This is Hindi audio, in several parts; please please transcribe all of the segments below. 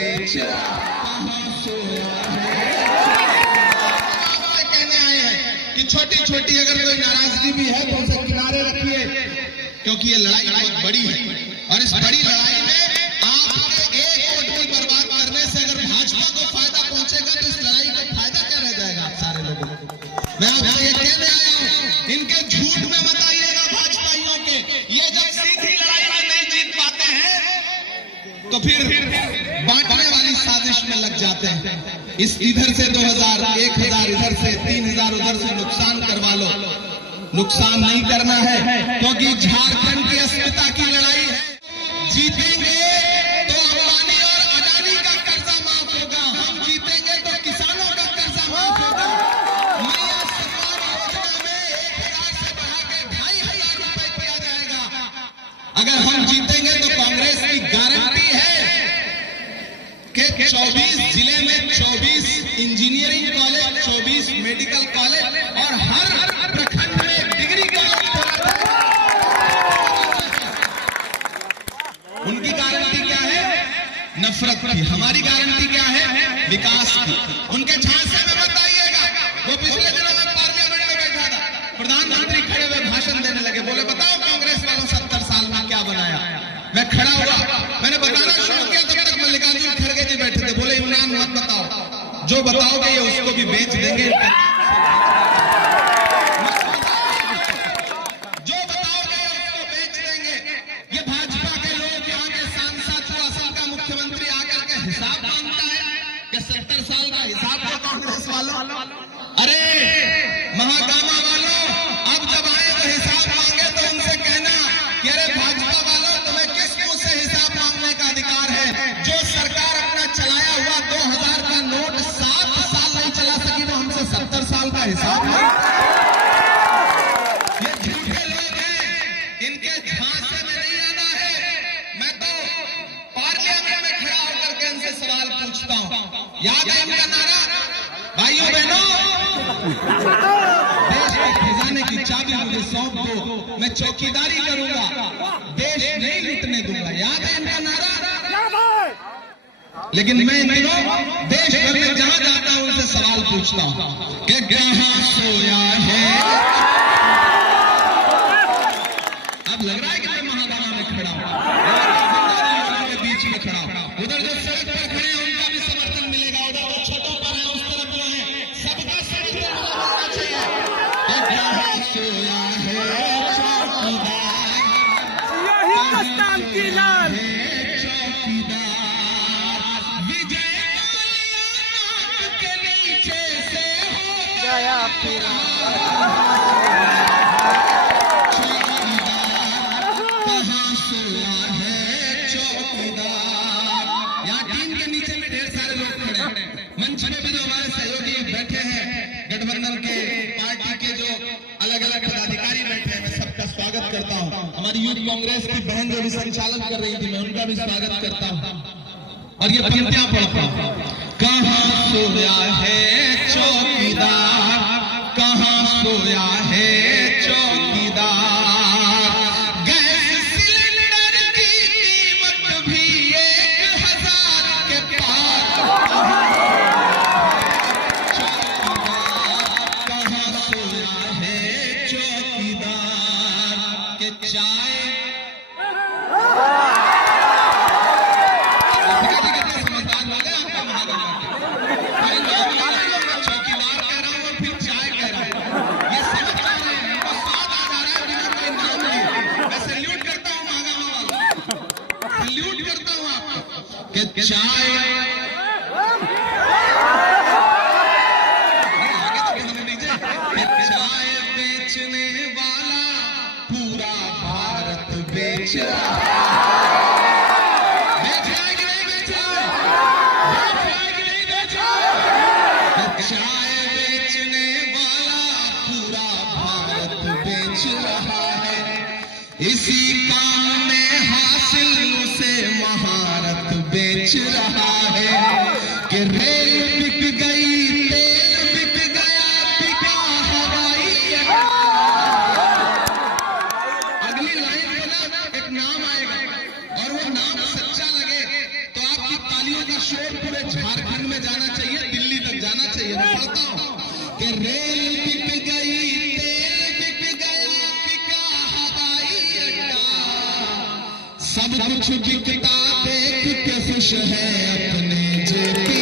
बेच कहाँ सोया है। कहने आए हैं कि छोटी छोटी अगर कोई नाराजगी भी है तो उसे किनारे रखिए, क्योंकि ये लड़ाई बहुत बड़ी है और इस बड़ी लड़ाई में आपके एक वोट को बर्बाद करने से अगर भाजपा को फायदा पहुंचेगा तो इस लड़ाई का फायदा क्या रह जाएगा आप सारे लोगों को। मैं आपसे ये कहने आया हूं, इनके झूठ में मत आइएगा भाजपाइयों के। ये जब सीधी लड़ाई में नहीं जीत पाते हैं तो फिर बांटने वाली साजिश में लग जाते हैं। इस इधर से 2000, 1000 इधर से 3000 उधर से नुकसान करवा लो। नुकसान नहीं करना है क्योंकि झारखंड की अस्मिता की लड़ाई है। जीतेंगे तो अंबानी और अडानी का कर्जा माफ होगा, हम जीतेंगे तो किसानों का कर्जा माफ होगा। मैया सरकार योजना में 1000 से बढ़ा के 2500 रुपए किया जाएगा। अगर हम जीतेंगे तो कांग्रेस की गारंटी है कि 24 जिले में 24 इंजीनियरिंग कॉलेज, 24 मेडिकल कॉलेज और हर प्रखंड में डिग्री कॉलेज। उनकी गारंटी क्या है? नफरत की। हमारी गारंटी क्या है? विकास की। उनके झांसे में मत आइएगा। वो पिछले दिनों में पार्लियामेंट में बैठा था, प्रधानमंत्री खड़े हुए भाषण देने लगे, बोले बताओ कांग्रेस वालों 70 साल में क्या बनाया। मैं खड़ा हुआ, मैंने बताना शुरू किया, तब तक मल्लिकार्जुन खड़गे जी बैठे थे, बोले इमरान मत बताओ, जो बताओगे ये उसको भी बेच देंगे। जो बताओगे उसको बेच देंगे। ये भाजपा के लोग, यहाँ के सांसद को असम का मुख्यमंत्री आकर के हिसाब मांगता है कि 70 साल का हिसाब दो कांग्रेस वालों। अरे महागामा वालों, अब जब आए वो हिसाब मांगे तो उनसे कहना कि अरे भाजपा वालों, तुम्हें किस मुंह से हिसाब मांगने का अधिकार है? जो सरकार अपना चलाया हुआ 2000 का नोट 7 साल नहीं चला सकी तो हमसे 70 साल का हिसाब मांगता है। ये झूठे लोग हैं, इनके झांसे में नहीं आना है। मैं तो पार्लियामेंट में खड़ा होकर के इनसे सवाल पूछता हूं। याद है इनका नारा? भाइयों बहनों, देश के खजाने की चाबी मुझे सौंप दो, मैं चौकीदारी करूंगा, देश नहीं लूटने दूंगा। याद है इनका नारा? लेकिन मैं इन दिनों देश भर में जहां जाता हूं उनसे सवाल पूछता हूं कि कहां सोया है। अब लग रहा है कि मैं महागामा में खड़ा हूं, के बीच में खड़ा हूं। उधर जो सड़क पर खड़े हैं उनका भी समर्थन मिलेगा, उधर जो छतों पर है उस तरफ जो है सबका समर्थन मिलना चाहिए। कहां सोया है चौकीदार, हिंदुस्तान की लाल चौकीदार, विजय के नीचे से हो गया कहां सोया है चौकीदार। यहाँ टीम के नीचे में ढेर सारे लोग खड़े हैं। मंच में भी जो हमारे सहयोगी बैठे हैं, गठबंधन के पार्टी के जो अलग अलग पदाधिकारी बैठे हैं, मैं सबका स्वागत करता हूँ। हमारी यूथ कांग्रेस की बहन जो भी संचालन कर रही थी, मैं उनका भी स्वागत करता हूँ। और ये पंक्तियां पढ़ता हूँ। कहां सोया है चौकीदार, कहां सोया है चौकीदार, गैस सिलेंडर की कीमत भी 1000 के पार। कहां सोया है चौकीदार के चाय चाय चाय बेचने वाला पूरा भारत बेच रहा है। चाय बेचने वाला पूरा भारत बेच रहा है। इसी काम में हासिल से महारत बेच रहा है कि रेल बिक गई, तेल बिक गया, बिका हवाई अड्डा। अगली लाइन में ना एक नाम आएगा और वो नाम सच्चा लगे तो आपकी ताली तालियों का शोर पूरे झारखंड में जाना चाहिए, दिल्ली तक जाना चाहिए। मैं पढ़ता हूं कि रेल बिक गई, तेल बिक गया, बिका हवाई अड्डा, सब कुछ बिकता देख के खुश है अपने जेपी।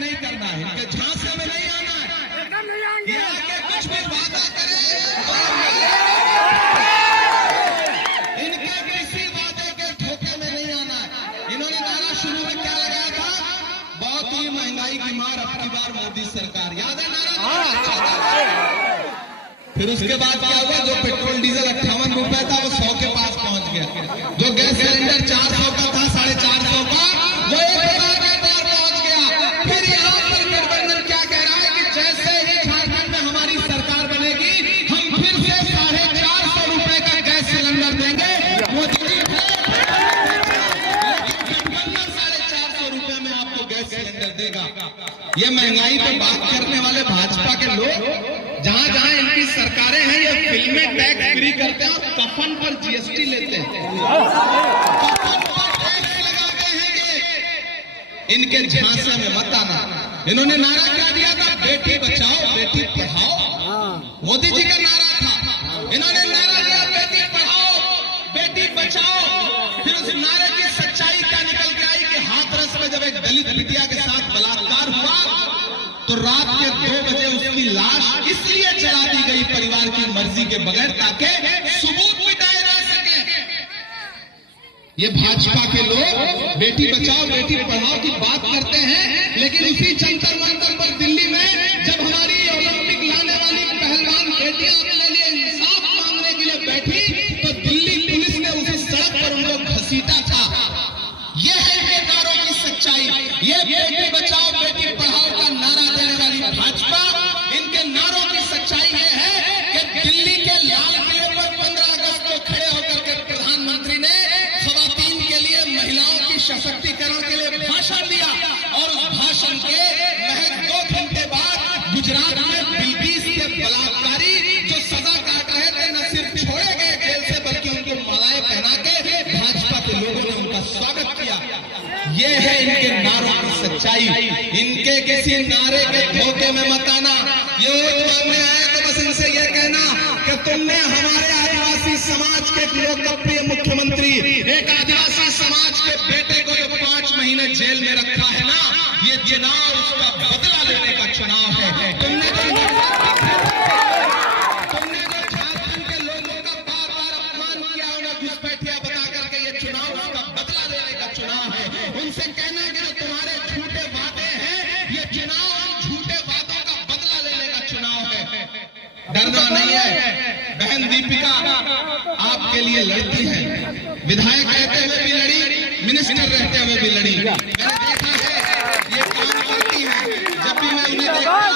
नहीं करना है, इनके झांसे में नहीं आना है, एकदम नहीं आएंगे। ये आके कुछ भी वादा करें, इनके किसी वादे के धोखे में नहीं आना है। इन्होंने नारा शुरू में क्या लगाया था? बहुत ही महंगाई की मार अब की बार मोदी सरकार, याद है नारा? फिर उसके बाद क्या हुआ? जो पेट्रोल डीजल 58 रुपए था वो 100 के पास पहुंच गया। जो गैस सिलेंडर 400 का था, 450 का, वो 1000 के पार पहुंच गया। फिर यहाँ पर गठबंधन क्या कह रहा है कि जैसे ही झारखंड में हमारी सरकार बनेगी, हम फिर से 450 रुपए का गैस सिलेंडर देंगे। मोदी जी गठबंधन 450 रुपए में आपको गैस सिलेंडर देगा। ये महंगाई पे बात करने वाले भाजपा के लोग जहां जहां इनकी सरकारें हैं, ये फिल्में टैक्स फ्री करते हैं और कफन पर जीएसटी लेते हैं, कफन पर टैक्स लगाते हैं। इनके झांसे में मत आना। इन्होंने नारा क्या दिया था? बेटी बचाओ बेटी पढ़ाओ, मोदी जी का नारा था। इन्होंने नारा दिया बेटी पढ़ाओ बेटी बचाओ। फिर उस नारे की सच्चाई क्या निकल के आई कि हाथरस में जब एक दलित बिटिया के साथ बलात्कार हुआ तो रात के 2 बजे उसकी लाश इसलिए जला दी गई परिवार की मर्जी के बगैर, ताकि सबूत मिटाए जा सके। ये भाजपा के लोग बेटी बचाओ बेटी पढ़ाओ की बात करते हैं, लेकिन उसी जंतर मंतर पर दिल्ली में जब हमारी ओलंपिक लाने वाली पहलवान बेटियां अपने लिए इंसाफ मांगने के लिए बैठी तो दिल्ली पुलिस ने उसी सड़क पर उनको घसीटा था। यह है इनके नारों की सच्चाई। ये बेटी बचाओ बेटी पढ़ाओ का नारा देने वाली भाजपा, इनके नारों की सच्चाई ये है कि दिल्ली के लाल किले पर 15 अगस्त को खड़े होकर के प्रधानमंत्री ने खवातीन के लिए, महिलाओं की सशक्तिकरण के लिए भाषण दिया और उस भाषण के महज 2 घंटे बाद गुजरात में बिल्किस के बलात्कारी जो सजा काट रहे थे, न सिर्फ छोड़े गए जेल से बल्कि उनको मालाएं पहना के भाजपा के लोगों ने उनका स्वागत किया। ये है इनके नारों की सच्चाई। इनके किसी नारे के धोखे में मत आना। ये वोट मांगने आए तो बस इनसे ये कहना कि तुमने हमारे आदिवासी समाज के लोकप्रिय मुख्यमंत्री, एक आदिवासी समाज के बेटे को जो 5 महीने जेल में रखा है ना, ये चुनाव उसका बदला लेने का चुनाव है। तुमने जो झारखंड के लोगों का बार बार अपमान किया, उन्हें घुसपैठिया बता करके, ये चुनाव उसका बदला लेने का चुनाव है। उनसे कहना कि जो तुम्हारे झूठे वादे हैं, ये चुनाव झूठे वादों का बदला लेने का चुनाव है। डरना नहीं है। बहन दीपिका आपके लिए लड़ती है, विधायक रहते हुए भी लड़ी, मिनिस्टर रहते हुए भी लड़ी। मैंने देखा है ये काम करती है। जब भी मैं उन्हें देखता